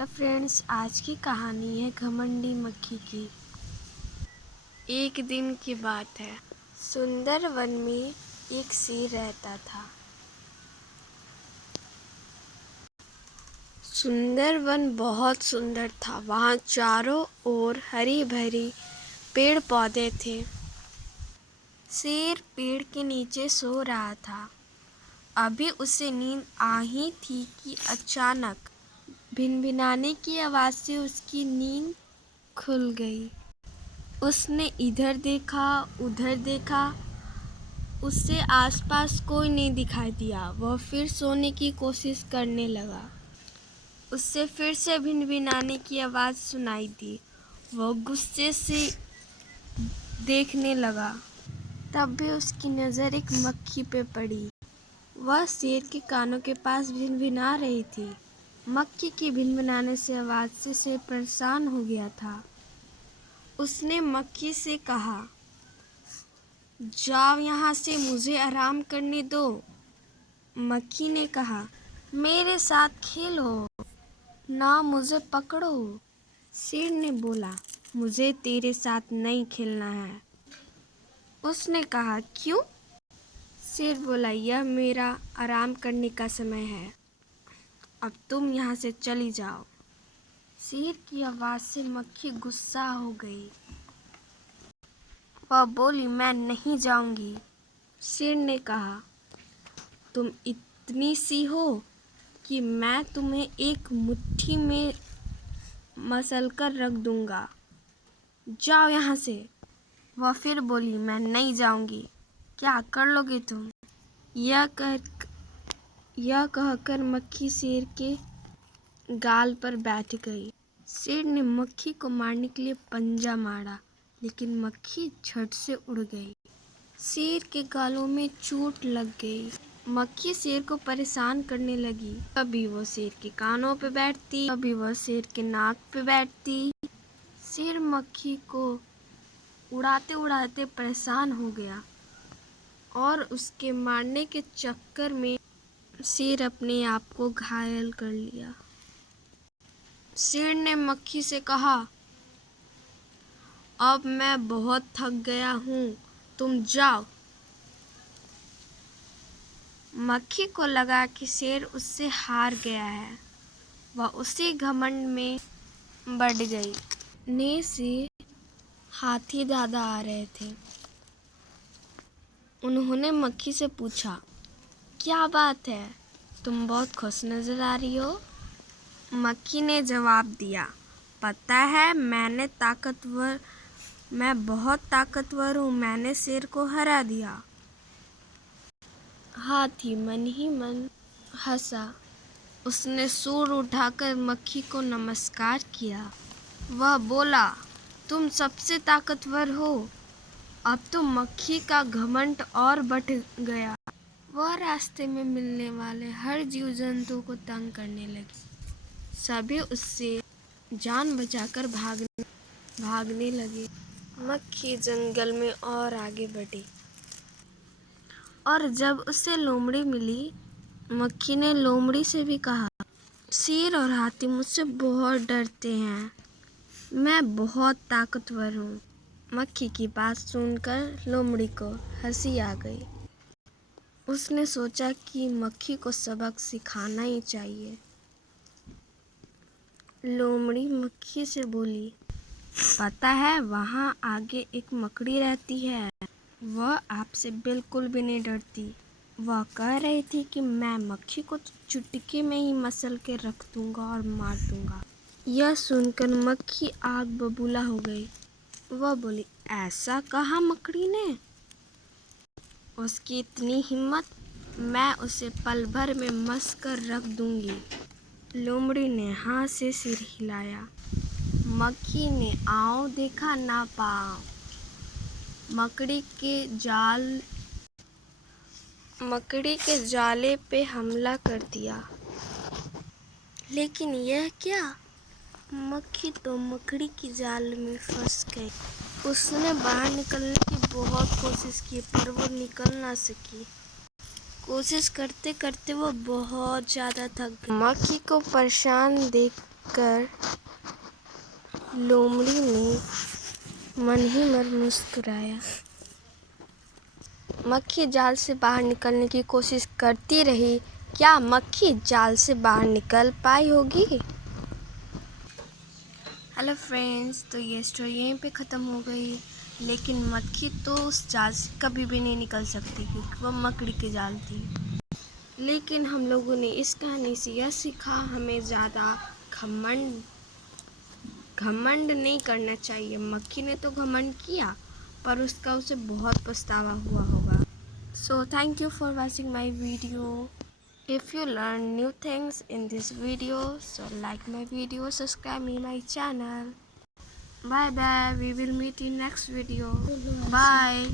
Hello friends, आज की कहानी है घमंडी मक्खी की। एक दिन की बात है। सुंदर वन में एक शेर रहता था। सुंदर वन बहुत सुंदर था। वहाँ चारों ओर हरी भरी पेड़ पौधे थे। शेर पेड़ के नीचे सो रहा था। अभी उसे नींद आ ही थी कि अचानक भिनभिनाने की आवाज़ से उसकी नींद खुल गई। उसने इधर देखा, उधर देखा, उससे आसपास कोई नहीं दिखाई दिया। वह फिर सोने की कोशिश करने लगा। उससे फिर से भिनभिनाने की आवाज़ सुनाई दी। वह गुस्से से देखने लगा। तब भी उसकी नज़र एक मक्खी पे पड़ी। वह शेर के कानों के पास भिनभिना रही थी। मक्खी के भिनभिनाने से आवाज़ से शेर परेशान हो गया था। उसने मक्खी से कहा, जाओ यहाँ से, मुझे आराम करने दो। मक्खी ने कहा, मेरे साथ खेलो, ना मुझे पकड़ो। शेर ने बोला, मुझे तेरे साथ नहीं खेलना है। उसने कहा, क्यों? शेर बोला, यह मेरा आराम करने का समय है। अब तुम यहाँ से चली जाओ। शेर की आवाज़ से मक्खी गुस्सा हो गई। वह बोली, मैं नहीं जाऊंगी। शेर ने कहा, तुम इतनी सी हो कि मैं तुम्हें एक मुट्ठी में मसलकर रख दूंगा। जाओ यहाँ से। वह फिर बोली, मैं नहीं जाऊंगी। क्या कर लोगे तुम? यह कहकर मक्खी शेर के गाल पर बैठ गई। शेर ने मक्खी को मारने के लिए पंजा मारा, लेकिन मक्खी झट से उड़ गई। शेर के गालों में चोट लग गई। मक्खी शेर को परेशान करने लगी। कभी वो शेर के कानों पे बैठती, कभी वह शेर के नाक पे बैठती। शेर मक्खी को उड़ाते उड़ाते परेशान हो गया और उसके मारने के चक्कर में शेर अपने आप को घायल कर लिया। शेर ने मक्खी से कहा, अब मैं बहुत थक गया हूँ, तुम जाओ। मक्खी को लगा कि शेर उससे हार गया है। वह उसी घमंड में बढ़ गई। ने से हाथी दादा आ रहे थे। उन्होंने मक्खी से पूछा, क्या बात है, तुम बहुत खुश नजर आ रही हो? मक्खी ने जवाब दिया, पता है, मैं बहुत ताकतवर हूँ। मैंने शेर को हरा दिया। हाथी मन ही मन हंसा। उसने सूंड उठाकर मक्खी को नमस्कार किया। वह बोला, तुम सबसे ताकतवर हो। अब तो मक्खी का घमंड और बढ़ गया। वह रास्ते में मिलने वाले हर जीव जंतु को तंग करने लगी। सभी उससे जान बचाकर भागने लगे। मक्खी जंगल में और आगे बढ़ी और जब उसे लोमड़ी मिली, मक्खी ने लोमड़ी से भी कहा, शेर और हाथी मुझसे बहुत डरते हैं। मैं बहुत ताकतवर हूँ। मक्खी की बात सुनकर लोमड़ी को हंसी आ गई। उसने सोचा कि मक्खी को सबक सिखाना ही चाहिए। लोमड़ी मक्खी से बोली, पता है, वहाँ आगे एक मकड़ी रहती है। वह आपसे बिल्कुल भी नहीं डरती। वह कह रही थी कि मैं मक्खी को चुटकी में ही मसल के रख दूंगा और मार दूंगा। यह सुनकर मक्खी आग बबूला हो गई। वह बोली, ऐसा कहा मकड़ी ने? उसकी इतनी हिम्मत, मैं उसे पल भर में मस कर रख दूंगी। लोमड़ी ने हाँ से सिर हिलाया। मक्खी ने आओ देखा ना पाओ। मकड़ी के जाले पे हमला कर दिया। लेकिन यह क्या? मक्खी तो मकड़ी की जाल में फंस गई। उसने बाहर निकलने की बहुत कोशिश की, पर वो निकल ना सकी। कोशिश करते करते वो बहुत ज़्यादा थक गई। मक्खी को परेशान देख कर लोमड़ी ने मन ही मन मुस्कुराया। मक्खी जाल से बाहर निकलने की कोशिश करती रही। क्या मक्खी जाल से बाहर निकल पाई होगी? हेलो फ्रेंड्स, तो ये स्टोरी यहीं पे ख़त्म हो गई। लेकिन मक्खी तो उस जाल से कभी भी नहीं निकल सकती क्योंकि वह मकड़ी की जाल थी। लेकिन हम लोगों ने इस कहानी से यह सीखा, हमें ज़्यादा घमंड नहीं करना चाहिए। मक्खी ने तो घमंड किया पर उसका उसे बहुत पछतावा हुआ होगा। So thank you for watching my video. If you learn new things in this video, so like my video, subscribe me my channel. Bye bye. We will meet in next video. Bye.